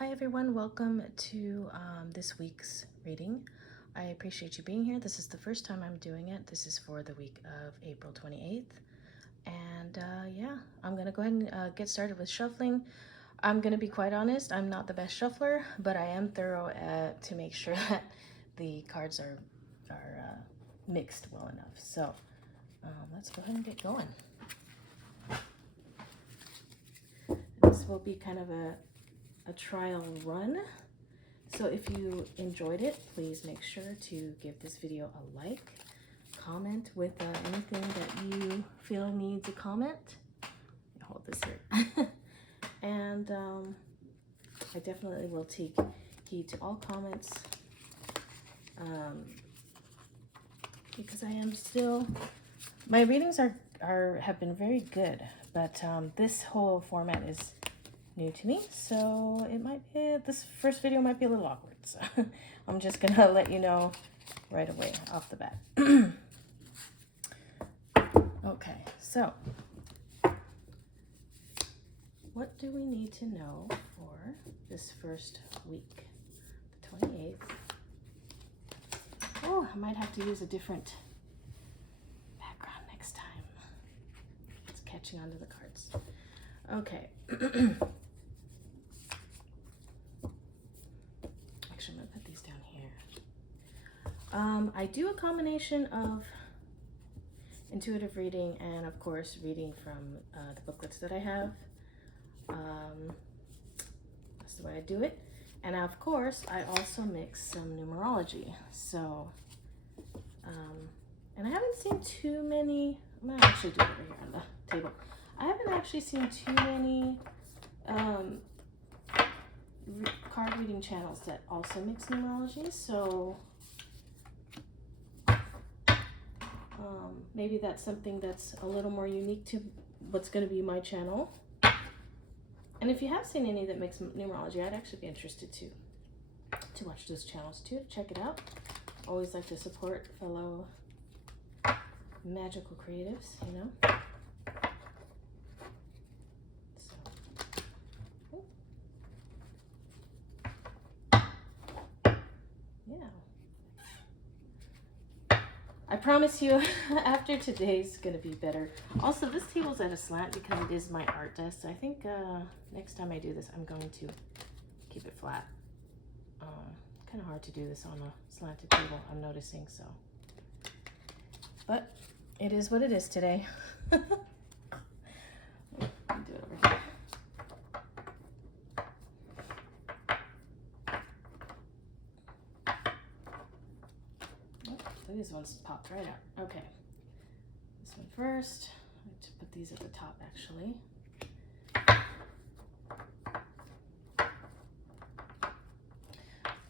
Hi everyone, welcome to this week's reading. I appreciate you being here. This is the first time I'm doing it. This is for the week of April 28th. And yeah, I'm gonna go ahead and get started with shuffling. I'm gonna be quite honest, I'm not the best shuffler, but I am thorough to make sure that the cards are mixed well enough. So let's go ahead and get going. This will be kind of a trial run. So if you enjoyed it, please make sure to give this video a like, comment with anything that you feel needs a comment. Hold this here. And I definitely will take heed to all comments because I am still, my readings have been very good, but this whole format is new to me, so it might be, this first video might be a little awkward, so I'm just gonna let you know right away off the bat. Okay, so what do we need to know for this first week, the 28th? Oh, I might have to use a different background next time. It's catching on to the cards. Okay. Actually, I'm gonna put these down here. I do a combination of intuitive reading and, of course, reading from the booklets that I have. That's the way I do it. And of course, I also mix some numerology. So, and I haven't seen too many, I'm gonna actually do it over here on the table. I haven't actually seen too many card reading channels that also mix numerology, so maybe that's something that's a little more unique to what's going to be my channel. And if you have seen any that mix numerology, I'd actually be interested to watch those channels too, to check it out. Always like to support fellow magical creatives, you know. I promise you, after today's gonna be better. Also, this table's at a slant because it is my art desk. So I think next time I do this, I'm going to keep it flat. Kind of hard to do this on a slanted table, I'm noticing, so. But it is what it is today. Let me do it over here. These ones popped right out. Okay. This one first. I have to put these at the top, actually.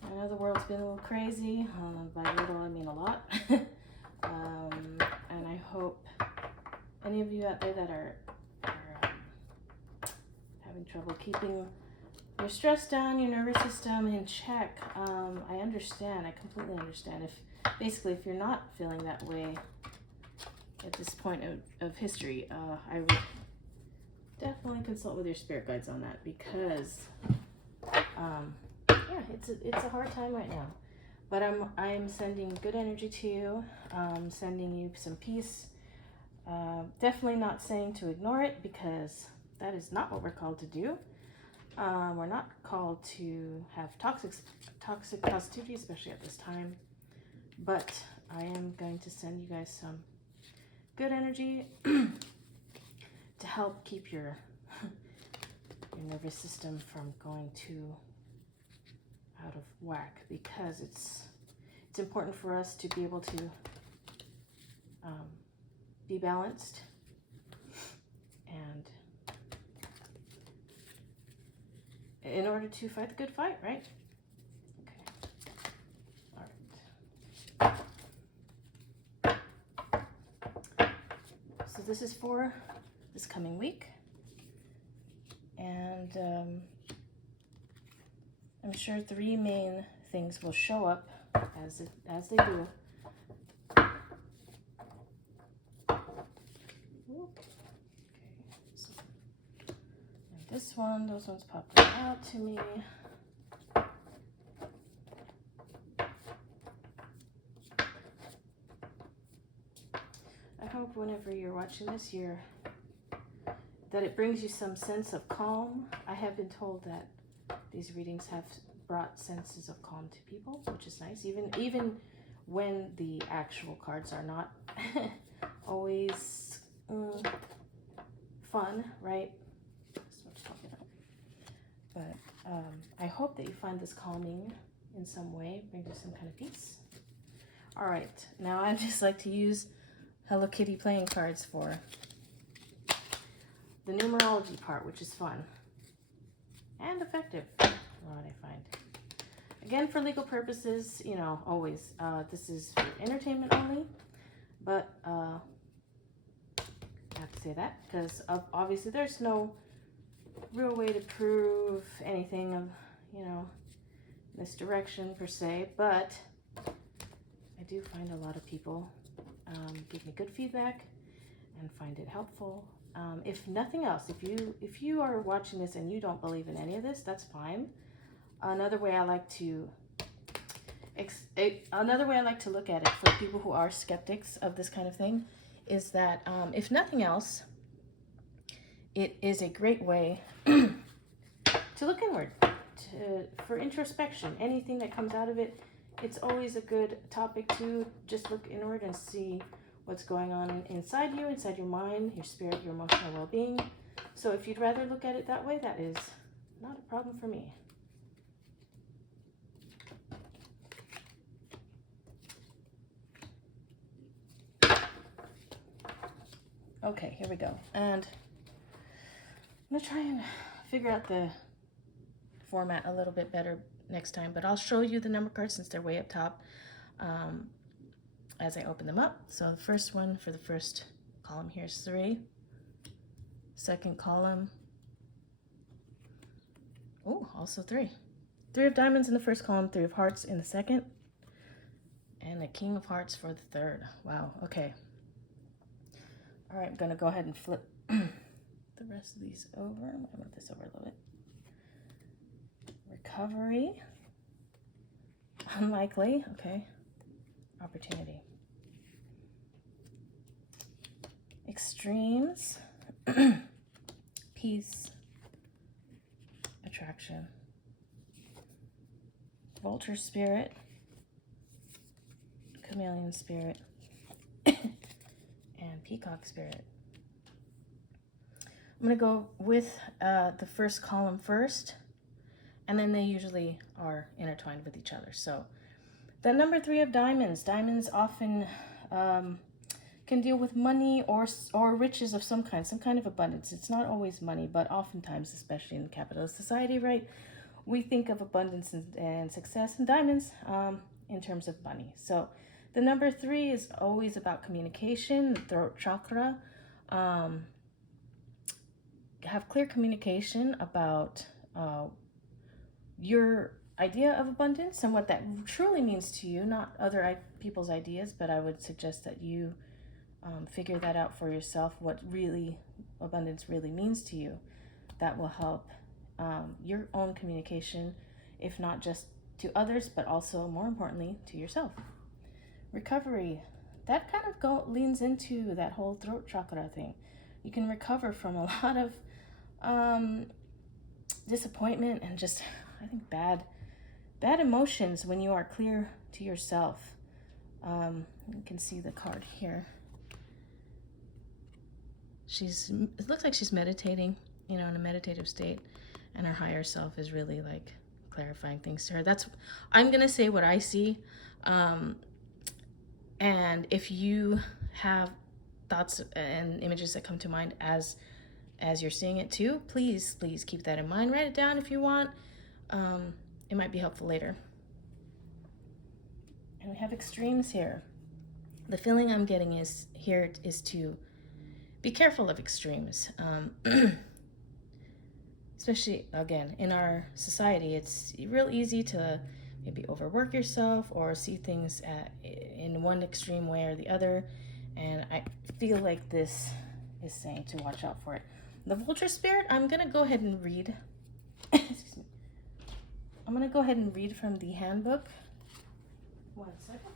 I know the world's been a little crazy. By little, I mean a lot. And I hope any of you out there that are having trouble keeping your stress down, your nervous system in check, I understand. I completely understand. Basically, if you're not feeling that way at this point of history, I would definitely consult with your spirit guides on that, because yeah, it's a hard time right now. But I'm sending good energy to you. Sending you some peace. Definitely not saying to ignore it, because that is not what we're called to do. We're not called to have toxic positivity, especially at this time. But I am going to send you guys some good energy to help keep your nervous system from going too out of whack, because it's important for us to be able to be balanced and in order to fight the good fight, right? So this is for this coming week, and I'm sure 3 main things will show up as they do. Okay, so, and this one, those ones popped right out to me. hope whenever you're watching this, that it brings you some sense of calm. I have been told that these readings have brought senses of calm to people, which is nice, even when the actual cards are not always fun, right? That's what I'm talking about. But I hope that you find this calming in some way, brings you some kind of peace. All right, now I just like to use Hello Kitty playing cards for the numerology part, which is fun and effective, what I find. Again, for legal purposes, you know, always, this is for entertainment only, but I have to say that because obviously there's no real way to prove anything of, you know, misdirection per se, but I do find a lot of people give me good feedback and find it helpful. If nothing else, if you are watching this and you don't believe in any of this, that's fine. Another way I like to look at it for people who are skeptics of this kind of thing is that if nothing else, it is a great way to look inward, for introspection. Anything that comes out of it, it's always a good topic to just look inward and see what's going on inside you, inside your mind, your spirit, your emotional well-being. So if you'd rather look at it that way, that is not a problem for me. Okay, here we go. And I'm going to try and figure out the format a little bit better next time, but I'll show you the number cards since they're way up top as I open them up. So the first one for the first column here is 3. Second column, oh, also 3. 3 of diamonds in the first column, 3 of hearts in the second, and the King of Hearts for the third. Wow, okay. All right, I'm gonna go ahead and flip the rest of these over. I'm gonna move this over a little bit. Recovery, unlikely, okay. Opportunity. Extremes, peace, attraction. Vulture spirit, chameleon spirit, and peacock spirit. I'm going to go with the first column first, and then they usually are intertwined with each other. So the number 3 of diamonds. Diamonds often can deal with money or riches of some kind of abundance. It's not always money, but oftentimes, especially in capitalist society, right, we think of abundance and success in diamonds in terms of money. So the number 3 is always about communication, the throat chakra. Have clear communication about your idea of abundance and what that truly means to you, not other people's ideas, but I would suggest that you figure that out for yourself, what really abundance really means to you. That will help your own communication, if not just to others, but also more importantly to yourself. Recovery, that kind of leans into that whole throat chakra thing. You can recover from a lot of disappointment and just, I think, bad emotions when you are clear to yourself. You can see the card here. It looks like she's meditating, you know, in a meditative state, and her higher self is really like clarifying things to her. I'm gonna say what I see, and if you have thoughts and images that come to mind as you're seeing it too, please keep that in mind. Write it down if you want. It might be helpful later. And we have extremes here. The feeling I'm getting is to be careful of extremes. Especially, again, in our society, it's real easy to maybe overwork yourself or see things in one extreme way or the other. And I feel like this is saying to watch out for it. The vulture spirit, I'm going to go ahead and read. Excuse me. I'm going to go ahead and read from the handbook. 1 second.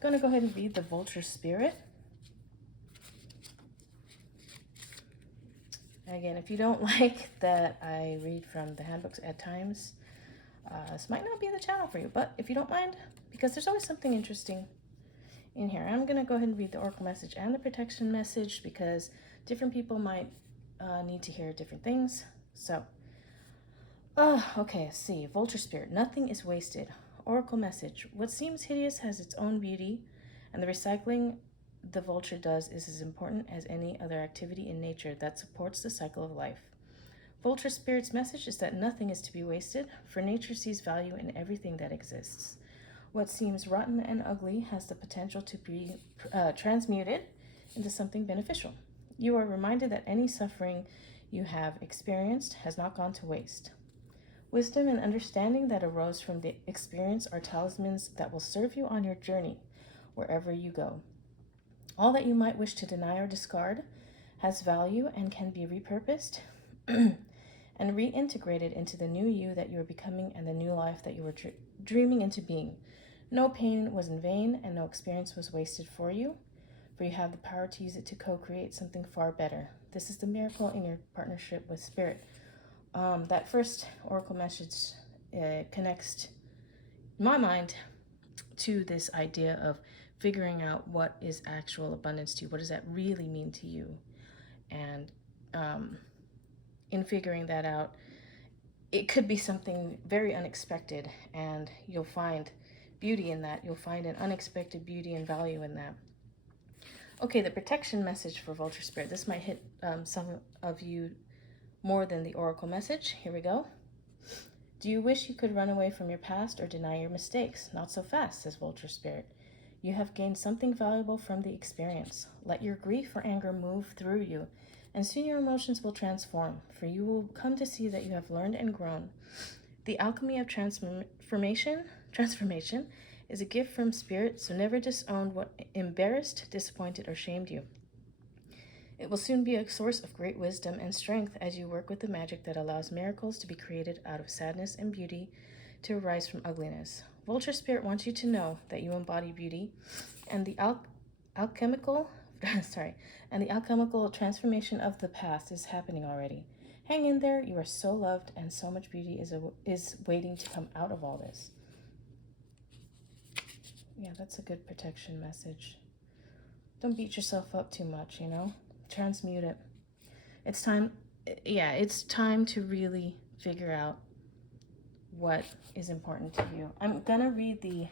going to go ahead and read the Vulture Spirit. Again, if you don't like that I read from the handbooks at times, this might not be the channel for you. But if you don't mind, because there's always something interesting in here, I'm going to go ahead and read the Oracle message and the protection message, because different people might need to hear different things. So, okay, let's see. Vulture Spirit, nothing is wasted. Oracle message, what seems hideous has its own beauty, and the recycling the vulture does is as important as any other activity in nature that supports the cycle of life. Vulture Spirit's message is that nothing is to be wasted, for nature sees value in everything that exists. What seems rotten and ugly has the potential to be transmuted into something beneficial. You are reminded that any suffering you have experienced has not gone to waste. Wisdom and understanding that arose from the experience are talismans that will serve you on your journey wherever you go. All that you might wish to deny or discard has value and can be repurposed and reintegrated into the new you that you are becoming and the new life that you were dreaming into being. No pain was in vain and no experience was wasted for you you have the power to use it to co-create something far better. This is the miracle in your partnership with Spirit. That first Oracle message connects, in my mind, to this idea of figuring out what is actual abundance to you. What does that really mean to you? And in figuring that out, it could be something very unexpected, and you'll find beauty in that. You'll find an unexpected beauty and value in that. Okay, the protection message for Vulture Spirit. This might hit some of you more than the Oracle message. Here we go. Do you wish you could run away from your past or deny your mistakes? Not so fast, says Vulture Spirit. You have gained something valuable from the experience. Let your grief or anger move through you, and soon your emotions will transform, for you will come to see that you have learned and grown. The alchemy of transformation is a gift from Spirit, so never disown what embarrassed, disappointed, or shamed you. It will soon be a source of great wisdom and strength as you work with the magic that allows miracles to be created out of sadness and beauty to arise from ugliness. Vulture Spirit wants you to know that you embody beauty, and the alchemical transformation of the past is happening already. Hang in there. You are so loved, and so much beauty is waiting to come out of all this. Yeah, that's a good protection message. Don't beat yourself up too much, you know? Transmute it. It's time to really figure out what is important to you. I'm gonna read the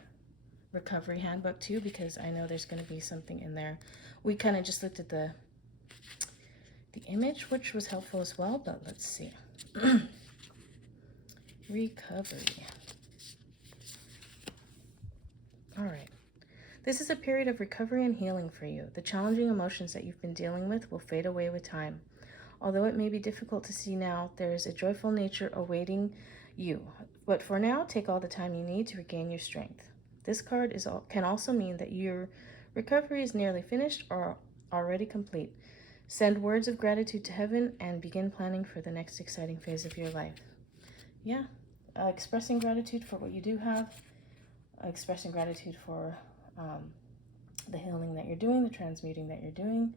recovery handbook too, because I know there's gonna be something in there. We kind of just looked at the image, which was helpful as well, but let's see. Recovery. All right. This is a period of recovery and healing for you. The challenging emotions that you've been dealing with will fade away with time. Although it may be difficult to see now, there is a joyful nature awaiting you. But for now, take all the time you need to regain your strength. This card can also mean that your recovery is nearly finished or already complete. Send words of gratitude to heaven and begin planning for the next exciting phase of your life. Yeah, expressing gratitude for what you do have, expressing gratitude for the healing that you're doing, the transmuting that you're doing,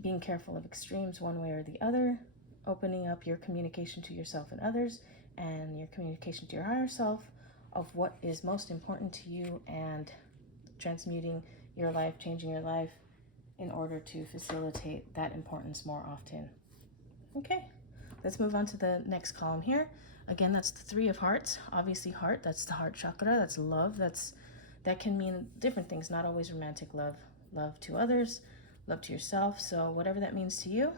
being careful of extremes one way or the other, opening up your communication to yourself and others, and your communication to your higher self of what is most important to you, and transmuting your life, changing your life in order to facilitate that importance more often. Okay, let's move on to the next column here. Again, that's the Three of Hearts. Obviously, heart, that's the heart chakra, that's love. That can mean different things, not always romantic love. Love to others, love to yourself. So whatever that means to you.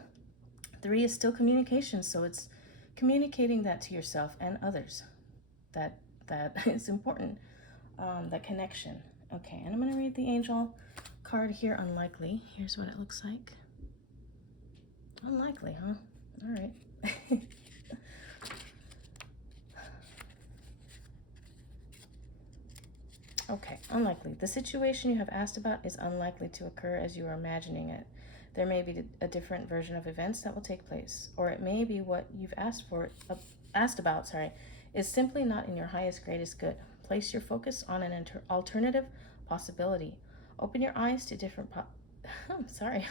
3 is still communication, so it's communicating that to yourself and others. That is important, that connection. Okay, and I'm going to read the angel card here, Unlikely. Here's what it looks like. Unlikely, huh? All right. Okay, unlikely. The situation you have asked about is unlikely to occur as you are imagining it. There may be a different version of events that will take place, or it may be what you've asked about is simply not in your highest, greatest good. Place your focus on an alternative possibility. Open your eyes to different I'm sorry.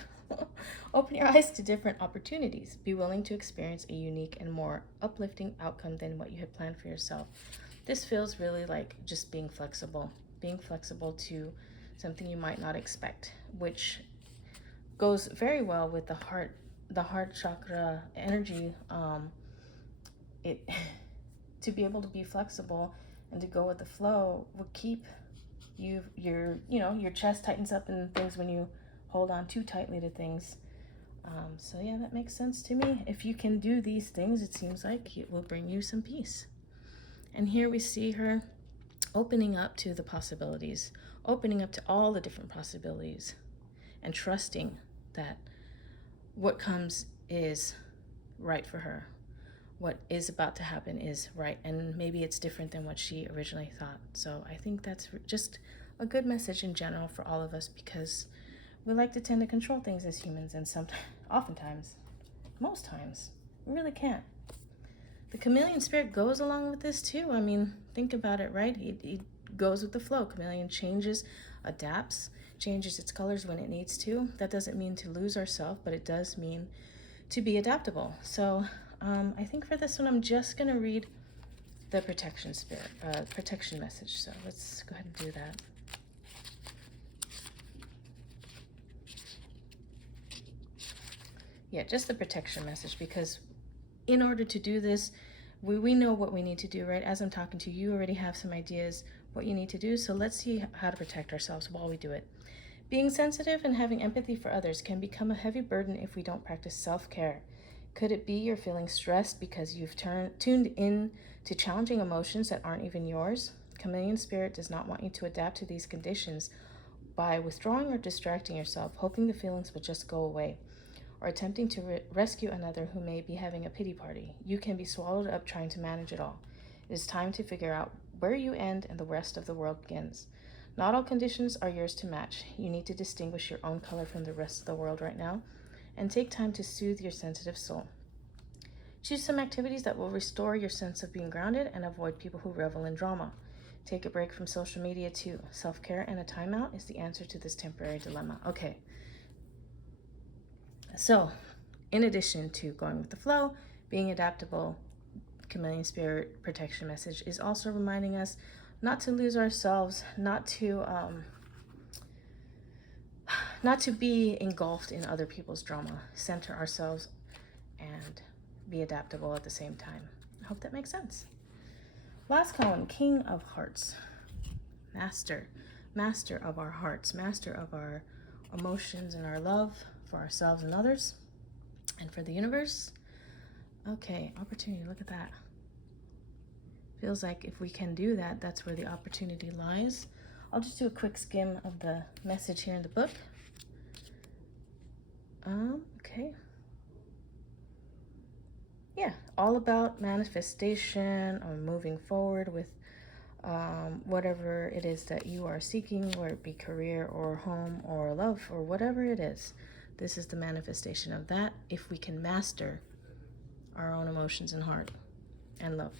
Open your eyes to different opportunities. Be willing to experience a unique and more uplifting outcome than what you had planned for yourself. This feels really like just being flexible to something you might not expect, which goes very well with the heart chakra energy. It to be able to be flexible and to go with the flow will keep your chest tightens up and things when you hold on too tightly to things. So yeah, that makes sense to me. If you can do these things, it seems like it will bring you some peace. And here we see her opening up to the possibilities, opening up to all the different possibilities, and trusting that what comes is right for her. What is about to happen is right, and maybe it's different than what she originally thought. So I think that's just a good message in general for all of us, because we like to tend to control things as humans, and oftentimes, most times, we really can't. The chameleon spirit goes along with this too. I mean, think about it, right? It goes with the flow. Chameleon changes, adapts, changes its colors when it needs to. That doesn't mean to lose ourselves, but it does mean to be adaptable. So I think for this one, I'm just going to read the protection message. So let's go ahead and do that. Yeah, just the protection message, because in order to do this, we know what we need to do, right? As I'm talking to you, you already have some ideas what you need to do. So let's see how to protect ourselves while we do it. Being sensitive and having empathy for others can become a heavy burden if we don't practice self-care. Could it be you're feeling stressed because you've tuned in to challenging emotions that aren't even yours? Chameleon spirit does not want you to adapt to these conditions by withdrawing or distracting yourself, hoping the feelings will just go away, or attempting to rescue another who may be having a pity party. You can be swallowed up trying to manage it all. It is time to figure out where you end and the rest of the world begins. Not all conditions are yours to match. You need to distinguish your own color from the rest of the world right now, and take time to soothe your sensitive soul. Choose some activities that will restore your sense of being grounded, and avoid people who revel in drama. Take a break from social media too. Self-care and a timeout is the answer to this temporary dilemma. Okay. So, in addition to going with the flow, being adaptable, chameleon spirit protection message is also reminding us not to lose ourselves, not to be engulfed in other people's drama. Center ourselves and be adaptable at the same time. I hope that makes sense. Last column, King of Hearts. Master of our hearts, master of our emotions and our love for ourselves and others, and for the universe. Okay, opportunity, look at that. Feels like if we can do that, that's where the opportunity lies. I'll just do a quick skim of the message here in the book. Okay. Yeah, all about manifestation or moving forward with whatever it is that you are seeking, whether it be career or home or love or whatever it is. This is the manifestation of that if we can master our own emotions and heart and love.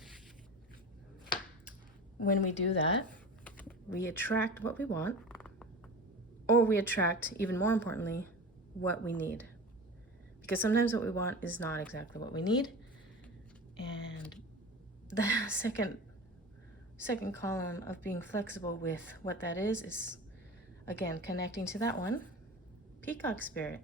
When we do that, we attract what we want, or we attract, even more importantly, what we need. Because sometimes what we want is not exactly what we need. And the second column of being flexible with what that is again connecting to that one. Peacock spirit,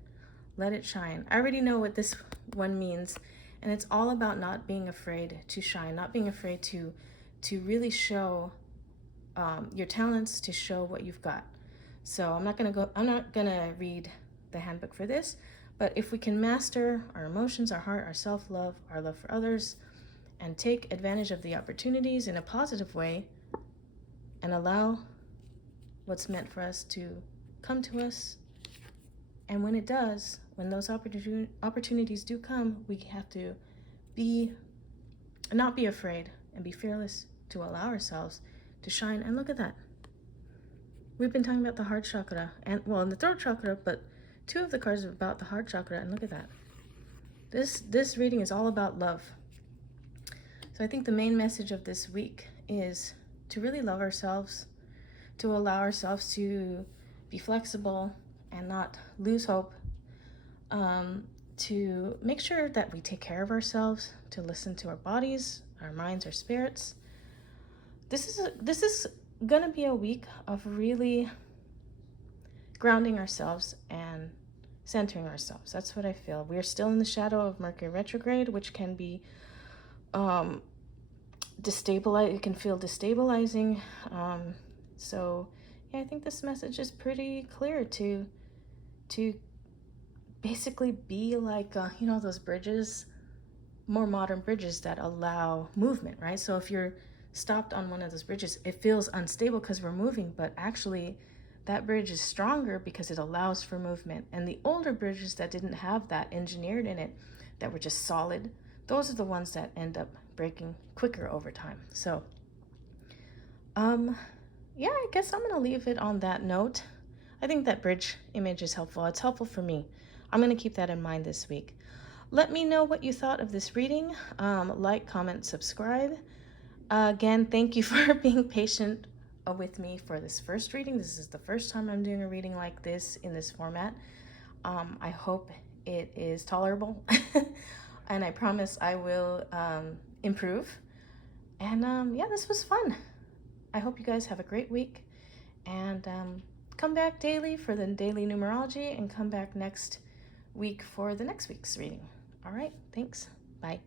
let it shine. I already know what this one means, and it's all about not being afraid to shine, not being afraid to really show your talents, to show what you've got. So I'm not gonna read the handbook for this, but if we can master our emotions, our heart, our self-love, our love for others, and take advantage of the opportunities in a positive way, and allow what's meant for us to come to us. And when it does, when those opportunities do come, we have to not be afraid and be fearless to allow ourselves to shine. And look at that. We've been talking about the heart chakra and the throat chakra, but 2 of the cards are about the heart chakra, and look at that. This reading is all about love. So I think the main message of this week is to really love ourselves, to allow ourselves to be flexible and not lose hope, to make sure that we take care of ourselves, to listen to our bodies, our minds, our spirits. This is gonna be a week of really grounding ourselves and centering ourselves. That's what I feel. We're still in the shadow of Mercury retrograde, which can be destabilize. It can feel destabilizing. So yeah, I think this message is pretty clear to basically be like those bridges, more modern bridges that allow movement, right? So if you're stopped on one of those bridges, it feels unstable because we're moving, but actually that bridge is stronger because it allows for movement. And the older bridges that didn't have that engineered in it, that were just solid, those are the ones that end up breaking quicker over time. So yeah, I guess I'm gonna leave it on that note. I think that bridge image is helpful. It's helpful for me. I'm gonna keep that in mind this week. Let me know what you thought of this reading. Like, comment, subscribe. Again, thank you for being patient with me for this first reading. This is the first time I'm doing a reading like this in this format. I hope it is tolerable, and I promise I will improve. And yeah, this was fun. I hope you guys have a great week, and come back daily for the daily numerology, and come back next week for the next week's reading. All right, thanks. Bye.